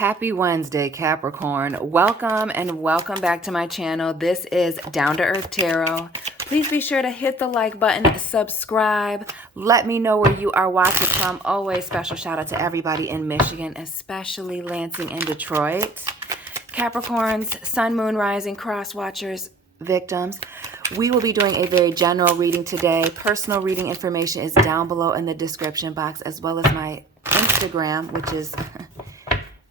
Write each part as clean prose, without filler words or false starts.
Happy Wednesday, Capricorn. Welcome and welcome back to my channel. This is Down to Earth Tarot. Please be sure to hit the like button, subscribe. Let me know where you are watching from. Always special shout out to everybody in Michigan, especially Lansing and Detroit. Capricorns, Sun, Moon, Rising, Cross Watchers, victims. We will be doing a very general reading today. Personal reading information is down below in the description box, as well as my Instagram, which is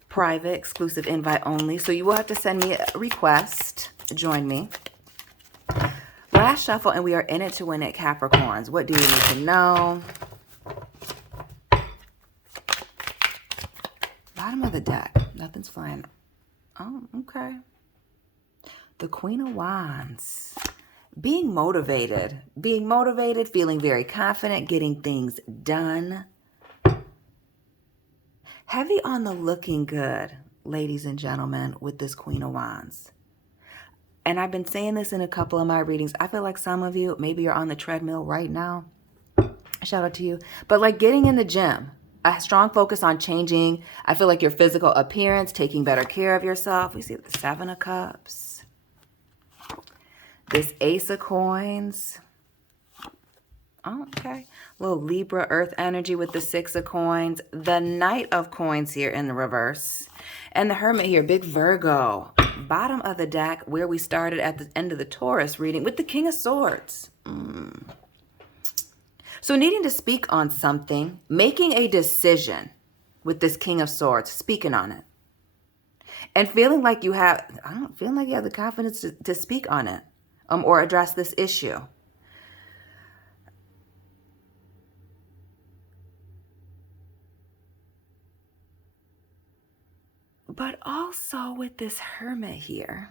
private, exclusive invite only. So you will have to send me a request to join me. Last shuffle, and we are in it to win it, Capricorns. What do you need to know? Bottom of the deck. Nothing's flying. Oh, okay. The Queen of Wands. Being motivated, feeling very confident, getting things done. Heavy on the looking good, ladies and gentlemen, with this Queen of Wands. And I've been saying this in a couple of my readings. I feel like some of you, maybe you're on the treadmill right now. Shout out to you. But like getting in the gym, a strong focus on changing, I feel like your physical appearance, taking better care of yourself. We see the Seven of Cups. This Ace of Coins. Oh, okay. A little Libra earth energy with the Six of Coins. The Knight of Coins here in the reverse. And the Hermit here, big Virgo. Bottom of the deck where we started at the end of the Taurus reading with the King of Swords. So needing to speak on something, making a decision with this King of Swords, speaking on it. And feeling like you have, feeling like you have the confidence to speak on it or address this issue. But also with this Hermit here,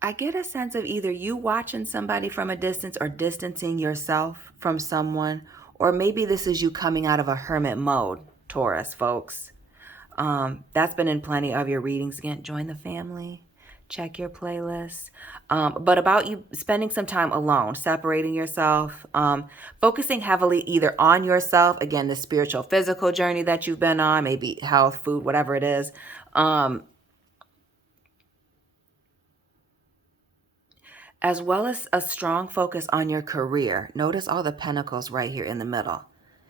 I get a sense of either you watching somebody from a distance or distancing yourself from someone, or maybe this is you coming out of a hermit mode, Taurus, folks. That's been in plenty of your readings. Again, join the family. Check your playlist. But about you spending some time alone, separating yourself, focusing heavily either on yourself, again, the spiritual, physical journey that you've been on, maybe health, food, whatever it is. As well as a strong focus on your career. Notice all the pentacles right here in the middle.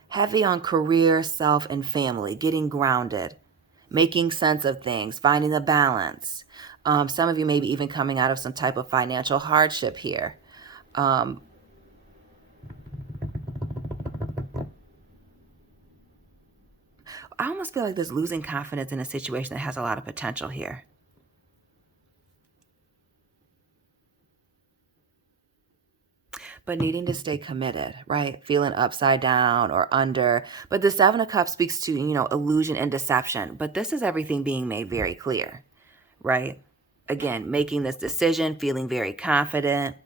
Heavy on career, self, and family, getting grounded, making sense of things, finding a balance. Some of you may be even coming out of some type of financial hardship here. I almost feel like there's losing confidence in a situation that has a lot of potential here. But needing to stay committed, right? Feeling upside down or under. But the Seven of Cups speaks to, illusion and deception. But this is everything being made very clear, right? Again, making this decision, feeling very confident,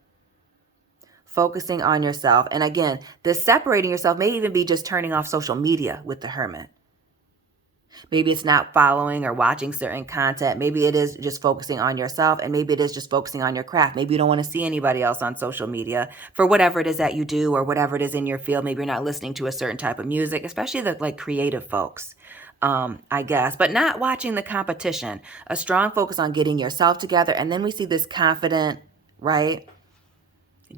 focusing on yourself. And again, this separating yourself may even be just turning off social media with the Hermit. Maybe it's not following or watching certain content. Maybe it is just focusing on yourself, and maybe it is just focusing on your craft. Maybe you don't want to see anybody else on social media for whatever it is that you do or whatever it is in your field. Maybe you're not listening to a certain type of music, especially the creative folks. I guess, but not watching the competition. A strong focus on getting yourself together. And then we see this confident, right?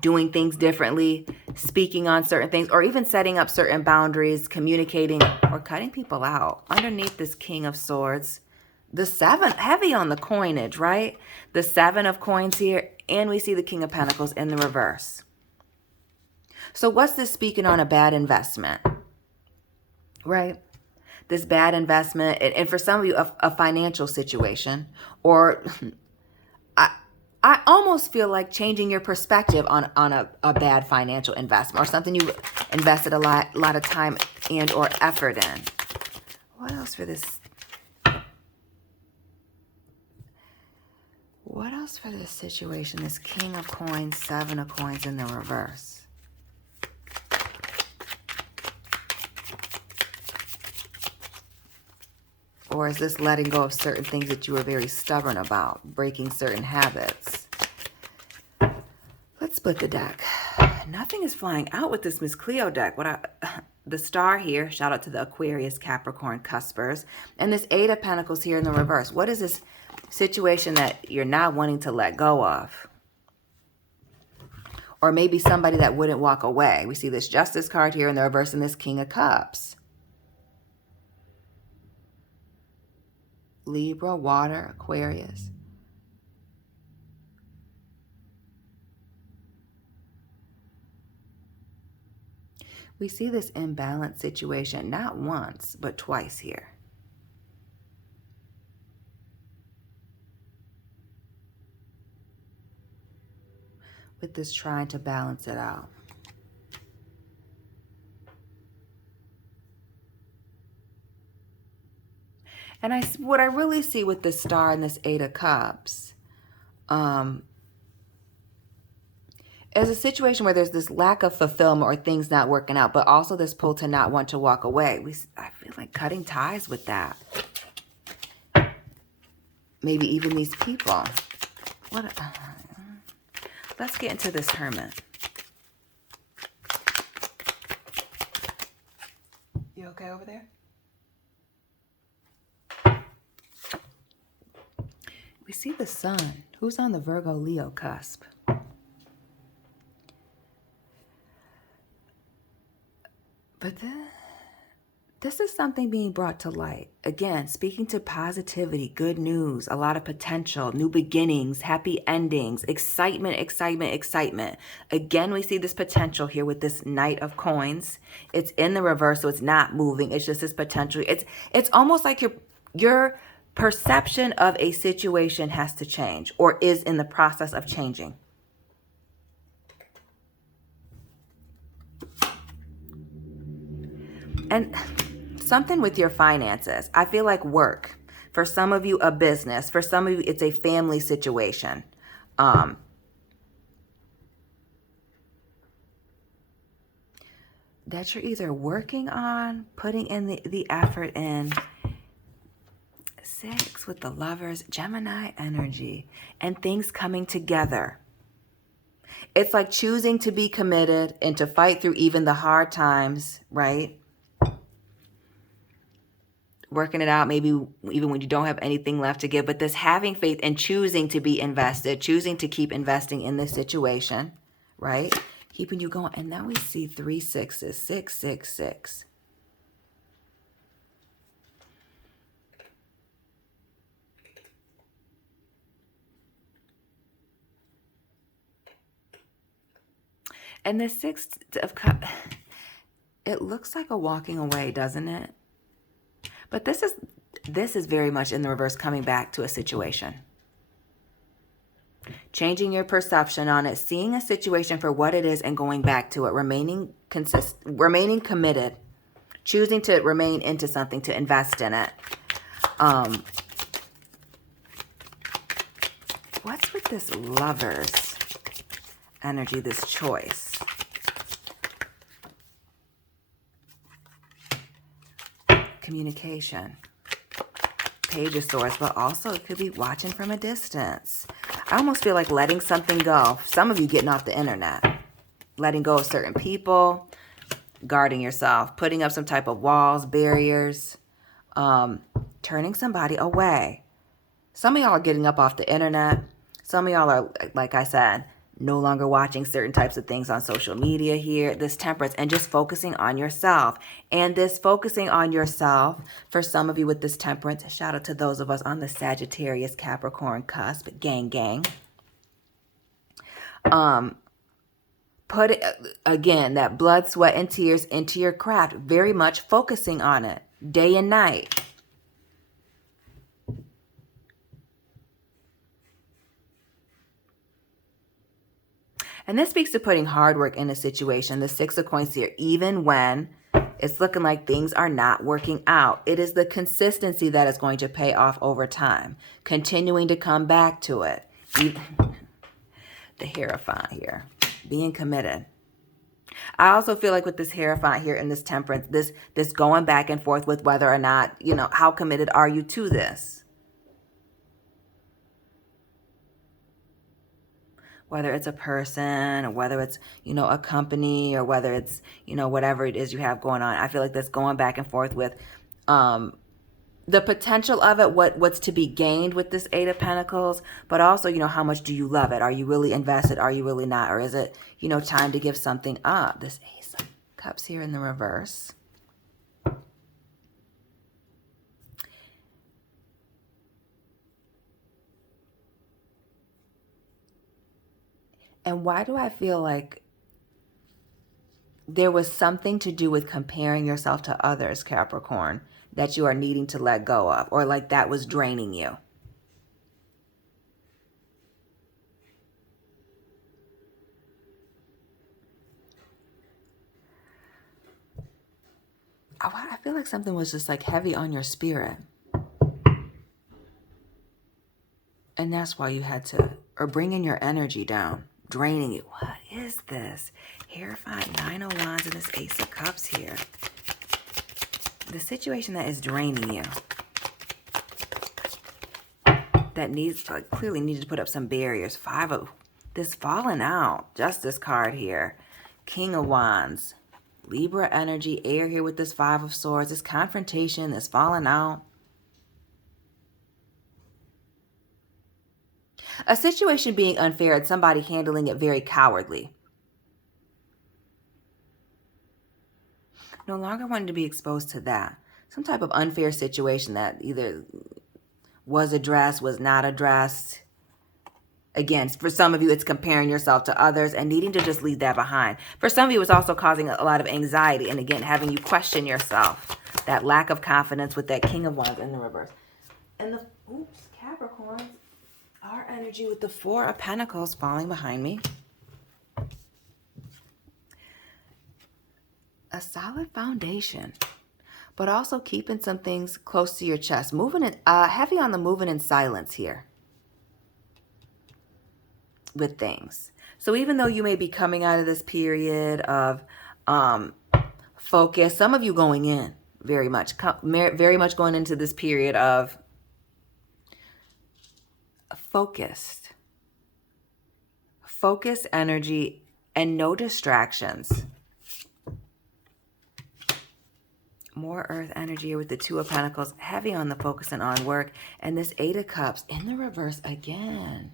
Doing things differently, speaking on certain things, or even setting up certain boundaries, communicating or cutting people out. Underneath this King of Swords, the Seven, heavy on the coinage, right? The Seven of Coins here, and we see the King of Pentacles in the reverse. So what's this speaking on a bad investment, right? This bad investment, and for some of you, a financial situation, or I almost feel like changing your perspective on a bad financial investment or something you invested a lot of time and or effort in. What else for this? What else for this situation? This King of Coins, Seven of Coins in the reverse. Or is this letting go of certain things that you were very stubborn about, breaking certain habits? Let's split the deck. Nothing is flying out with this Miss Cleo deck. The star here, shout out to the Aquarius, Capricorn, Cuspers, and this Eight of Pentacles here in the reverse. What is this situation that you're not wanting to let go of? Or maybe somebody that wouldn't walk away. We see this Justice card here in the reverse and this King of Cups. Libra, water, Aquarius. We see this imbalanced situation not once, but twice here. With this trying to balance it out. And what I really see with this star and this Eight of Cups, is a situation where there's this lack of fulfillment or things not working out, but also this pull to not want to walk away. I feel like cutting ties with that. Maybe even these people. Let's get into this Hermit. You okay over there? We see the Sun. Who's on the Virgo-Leo cusp? But this is something being brought to light. Again, speaking to positivity, good news, a lot of potential, new beginnings, happy endings, excitement, excitement, excitement. Again, we see this potential here with this Knight of Coins. It's in the reverse, so it's not moving. It's just this potential. It's almost like your perception of a situation has to change or is in the process of changing. And something with your finances. I feel like work. For some of you, a business. For some of you, it's a family situation. That you're either working on, putting in the effort in. 6 with the Lovers, Gemini energy, and things coming together. It's like choosing to be committed and to fight through even the hard times, right? Working it out, maybe even when you don't have anything left to give, but this having faith and choosing to be invested, choosing to keep investing in this situation, right? Keeping you going. And now we see 3 6s, 6, 6, 6. And the 6 of Cups, it looks like a walking away, doesn't it? But this is very much in the reverse, coming back to a situation. Changing your perception on it, seeing a situation for what it is and going back to it, remaining committed, choosing to remain into something, to invest in it. What's with this Lovers energy, this choice? Communication. Page of Swords, but also it could be watching from a distance. I almost feel like letting something go. Some of you getting off the internet. Letting go of certain people. Guarding yourself. Putting up some type of walls, barriers. Turning somebody away. Some of y'all are getting up off the internet. Some of y'all are, like I said, no longer watching certain types of things on social media here, this Temperance, and just focusing on yourself. And this focusing on yourself, for some of you with this Temperance, shout out to those of us on the Sagittarius, Capricorn cusp, gang, gang. Put it, again, that blood, sweat, and tears into your craft, very much focusing on it, day and night. And this speaks to putting hard work in a situation. The 6 of Coins here, even when it's looking like things are not working out. It is the consistency that is going to pay off over time. Continuing to come back to it. The Hierophant here. Being committed. I also feel like with this Hierophant here and this Temperance, this going back and forth with whether or not, how committed are you to this? whether it's a person or whether it's, a company or whether it's, whatever it is you have going on. I feel like that's going back and forth with the potential of it, what's to be gained with this Eight of Pentacles, but also, how much do you love it? Are you really invested? Are you really not? Or is it, time to give something up? This Ace of Cups here in the reverse. And why do I feel like there was something to do with comparing yourself to others, Capricorn, that you are needing to let go of, or like that was draining you? I feel like something was just like heavy on your spirit. And that's why you had to, or bringing your energy down, draining you. What is this? Hierophant, Nine of Wands, and this Ace of Cups here. The situation that is draining you, that needs, clearly needed to put up some barriers. Five of this falling out. Justice card here. King of Wands. Libra energy, air here with this Five of Swords. This confrontation, this falling out. A situation being unfair and somebody handling it very cowardly. No longer wanting to be exposed to that. Some type of unfair situation that either was addressed, was not addressed. Again, for some of you, it's comparing yourself to others and needing to just leave that behind. For some of you, it's also causing a lot of anxiety and, again, having you question yourself. That lack of confidence with that King of Wands in the reverse. And the, Capricorns, our energy with the Four of Pentacles falling behind me. A solid foundation, but also keeping some things close to your chest. Moving in, heavy on the moving in silence here with things. So even though you may be coming out of this period of focus, some of you going in very much going into this period of focused energy and no distractions. More earth energy with the Two of Pentacles, heavy on the focusing on work, and this Eight of Cups in the reverse again.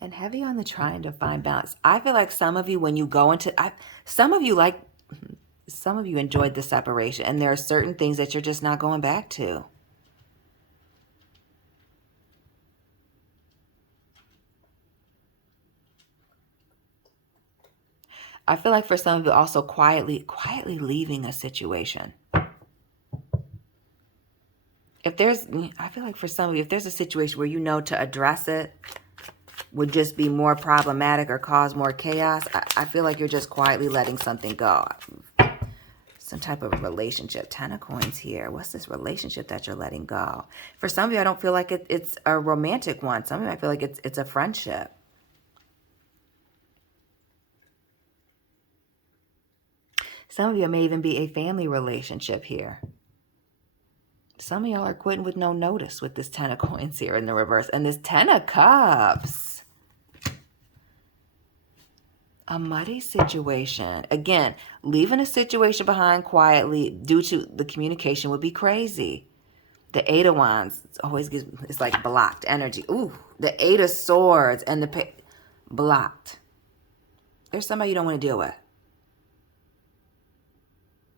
And heavy on the trying to find balance. I feel like some of you, when you go into, some of you enjoyed the separation, and there are certain things that you're just not going back to. I feel like for some of you also quietly leaving a situation. I feel like for some of you, if there's a situation where to address it would just be more problematic or cause more chaos, I feel like you're just quietly letting something go. Some type of relationship. 10 of Coins here. What's this relationship that you're letting go? For some of you, I don't feel like it's a romantic one. Some of you, I feel like it's a friendship. Some of you may even be a family relationship here. Some of y'all are quitting with no notice with this 10 of Coins here in the reverse. And this 10 of Cups. A muddy situation. Again, leaving a situation behind quietly due to the communication would be crazy. The Eight of Wands always gives, it's like blocked energy. Ooh, the Eight of Swords and the blocked. There's somebody you don't want to deal with,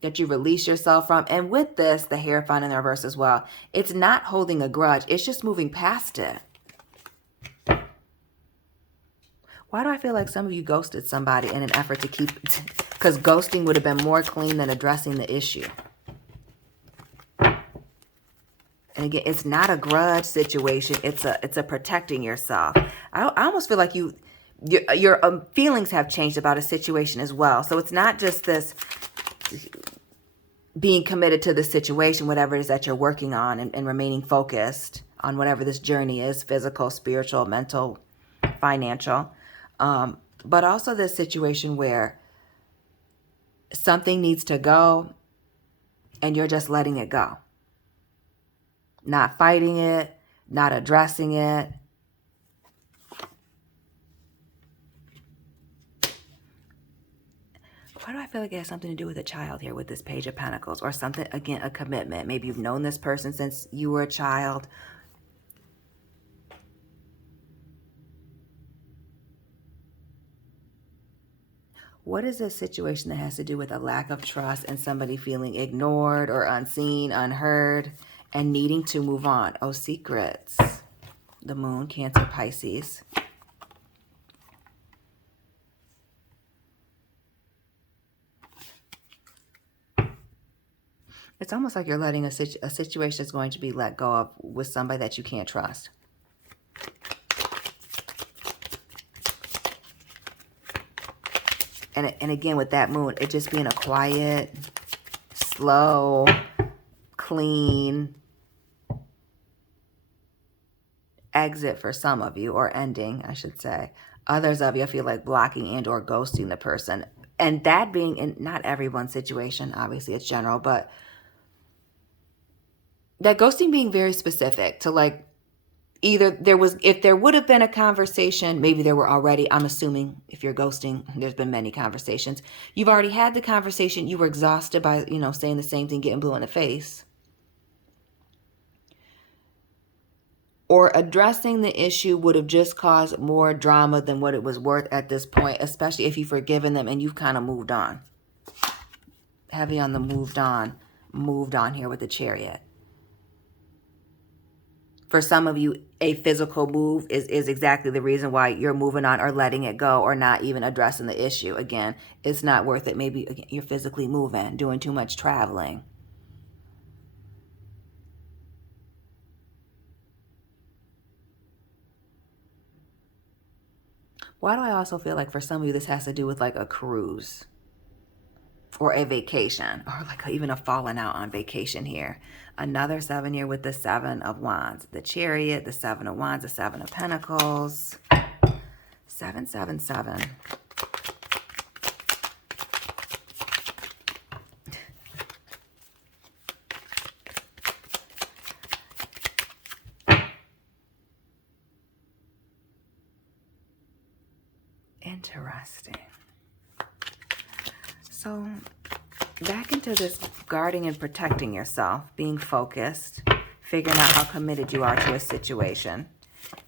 that you release yourself from. And with this, the Hierophant in the reverse as well. It's not holding a grudge. It's just moving past it. Why do I feel like some of you ghosted somebody in an effort to keep, because ghosting would have been more clean than addressing the issue. And again, it's not a grudge situation. It's a protecting yourself. I almost feel like your feelings have changed about a situation as well. So it's not just this being committed to the situation, whatever it is that you're working on, and remaining focused on whatever this journey is, physical, spiritual, mental, financial. But also this situation where something needs to go and you're just letting it go. not fighting it, not addressing it. Why do I feel like it has something to do with a child here with this Page of Pentacles, or something, again, a commitment? Maybe you've known this person since you were a child. What is this situation that has to do with a lack of trust and somebody feeling ignored or unseen, unheard, and needing to move on? Oh, secrets. The Moon, Cancer, Pisces. It's almost like you're letting a situation that's going to be let go of with somebody that you can't trust. And again, with that Moon, it just being a quiet, slow, clean exit for some of you, or ending, I should say. Others of you feel like blocking and or ghosting the person. And that being in not everyone's situation, obviously it's general, but that ghosting being very specific to, like, either if there would have been a conversation, maybe there were already, I'm assuming if you're ghosting, there's been many conversations. You've already had the conversation. You were exhausted by, saying the same thing, getting blue in the face. Or addressing the issue would have just caused more drama than what it was worth at this point, especially if you've forgiven them and you've kind of moved on. Heavy on the moved on here with the Chariot. For some of you, a physical move is exactly the reason why you're moving on or letting it go, or not even addressing the issue. Again, it's not worth it. Maybe again, you're physically moving, doing too much traveling. Why do I also feel like for some of you this has to do with like a cruise or a vacation, or like even a falling out on vacation here? Another 7 year with the 7 of Wands, the Chariot, the 7 of Wands, the 7 of Pentacles. 777. Interesting. So back into this guarding and protecting yourself, being focused, figuring out how committed you are to a situation.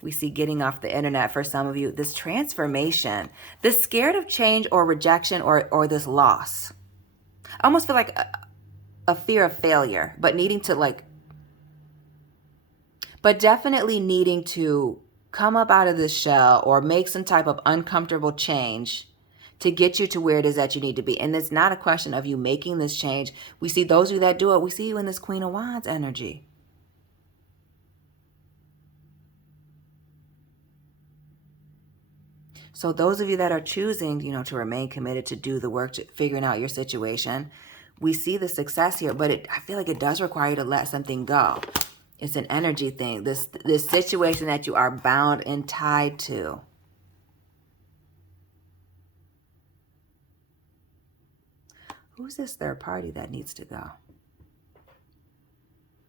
We see getting off the internet for some of you, this transformation, this scared of change or rejection or this loss. I almost feel like a fear of failure, but definitely needing to come up out of this shell or make some type of uncomfortable change to get you to where it is that you need to be. And it's not a question of you making this change. We see those of you that do it, we see you in this Queen of Wands energy. So those of you that are choosing, to remain committed, to do the work, to figuring out your situation, we see the success here, but I feel like it does require you to let something go. It's an energy thing. This situation that you are bound and tied to. Who's this third party that needs to go?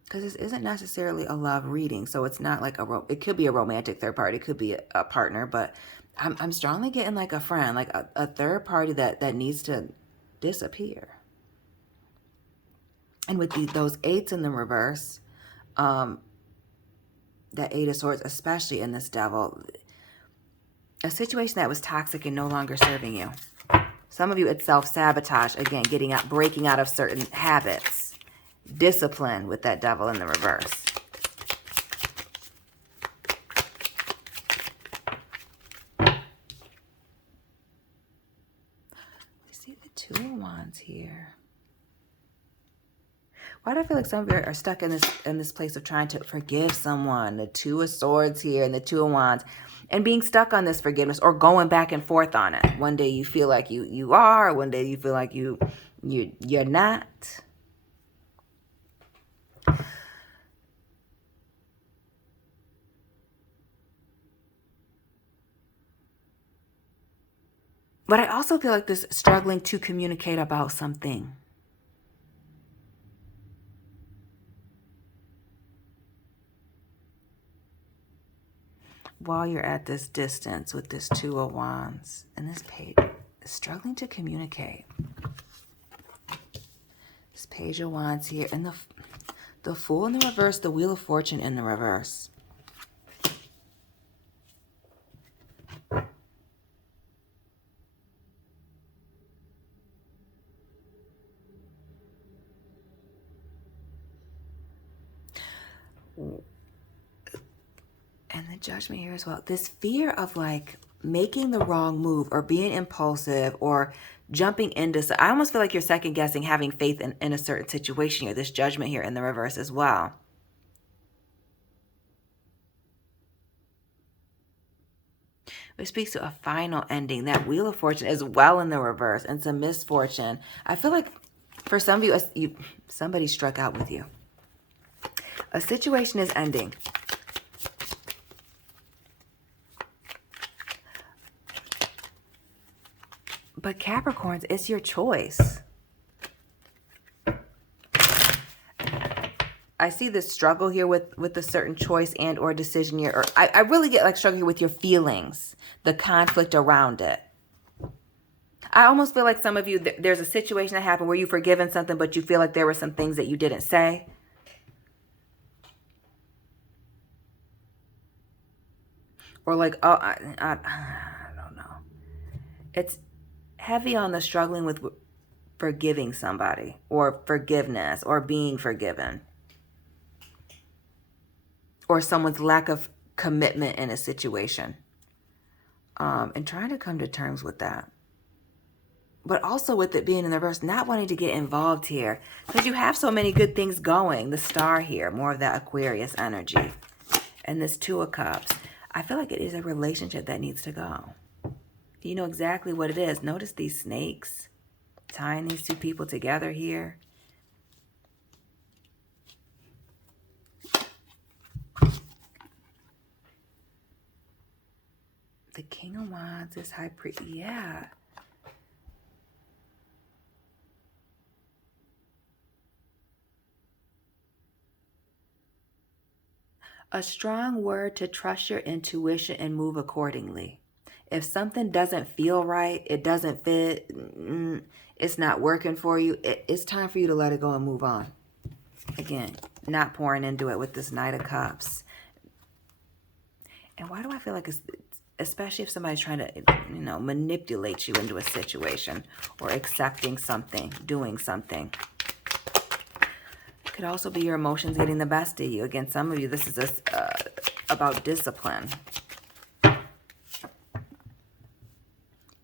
Because this isn't necessarily a love reading, so it's not like it could be a romantic third party, it could be a partner, but I'm strongly getting like a friend, like a third party that needs to disappear. And with those 8s in the reverse, that 8 of Swords, especially in this Devil, a situation that was toxic and no longer serving you. Some of you, it's self-sabotage, again, breaking out of certain habits. Discipline with that Devil in the reverse. You see the 2 of Wands here. Why do I feel like some of you are stuck in this place of trying to forgive someone? The 2 of Swords here and the 2 of Wands. And being stuck on this forgiveness or going back and forth on it. One day you feel like you are. One day you feel like you're not. But I also feel like this struggling to communicate about something. while you're at this distance with this Two of Wands and this Page, struggling to communicate. This Page of Wands here, and the Fool in the reverse, the Wheel of Fortune in the reverse. And the Judgment here as well. This fear of like making the wrong move or being impulsive or jumping into, so I almost feel like you're second guessing having faith in a certain situation here. This Judgment here in the reverse as well. Which speaks to a final ending. That Wheel of Fortune is well in the reverse and some misfortune. I feel like for some of you, somebody struck out with you. A situation is ending. But Capricorns, it's your choice. I see this struggle here with a certain choice and or decision here. Or I really get like struggle here with your feelings, the conflict around it. I almost feel like some of you, there's a situation that happened where you've forgiven something, but you feel like there were some things that you didn't say. Or like, oh, I don't know. It's heavy on the struggling with forgiving somebody or forgiveness or being forgiven. Or someone's lack of commitment in a situation. And trying to come to terms with that. But also with it being in the reverse, not wanting to get involved here. Because you have so many good things going. The Star here, more of that Aquarius energy. And this Two of Cups. I feel like it is a relationship that needs to go. You know exactly what it is. Notice these snakes tying these two people together here. The King of Wands is High Priest. Yeah. A strong word to trust your intuition and move accordingly. If something doesn't feel right, it doesn't fit, it's not working for you, it's time for you to let it go and move on. Again, not pouring into it with this Knight of Cups. And why do I feel like it's, especially if somebody's trying to, manipulate you into a situation or accepting something, doing something. It could also be your emotions getting the best of you. Again, some of you, this is about discipline.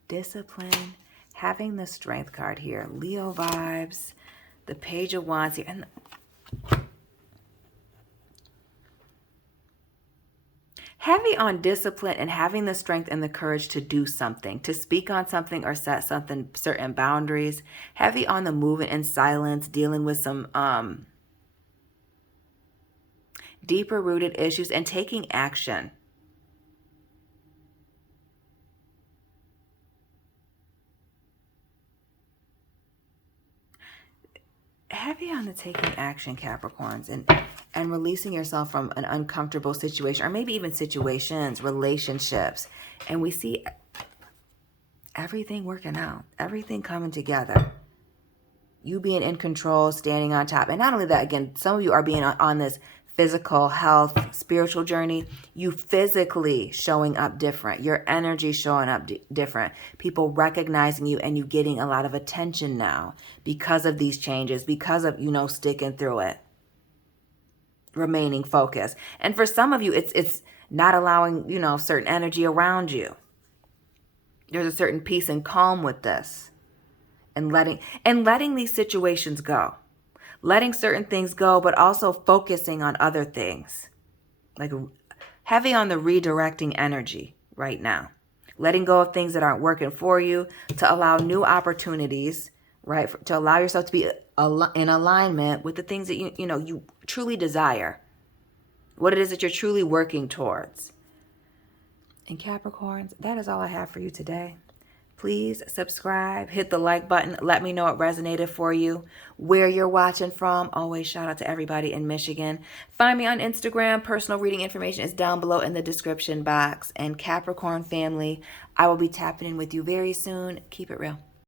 Discipline, having the Strength card here. Leo vibes, the Page of Wands here. And heavy on discipline and having the strength and the courage to do something, to speak on something or set something, certain boundaries. Heavy on the movement and silence, dealing with some deeper rooted issues and taking action. Heavy on the taking action, Capricorns, and releasing yourself from an uncomfortable situation, or maybe even situations, relationships. And we see everything working out, everything coming together. You being in control, standing on top. And not only that, again, some of you are being on this physical, health, spiritual journey. You physically showing up different. Your energy showing up different. People recognizing you and you getting a lot of attention now because of these changes, because of, sticking through it. Remaining focused. And for some of you, it's not allowing, certain energy around you. There's a certain peace and calm with this. And letting these situations go. Letting certain things go, but also focusing on other things. Like heavy on the redirecting energy right now. Letting go of things that aren't working for you to allow new opportunities, right? To allow yourself to be in alignment with the things that you truly desire. What it is that you're truly working towards. And Capricorns, that is all I have for you today. Please subscribe, hit the like button. Let me know it resonated for you, where you're watching from. Always shout out to everybody in Michigan. Find me on Instagram. Personal reading information is down below in the description box. And Capricorn family, I will be tapping in with you very soon. Keep it real.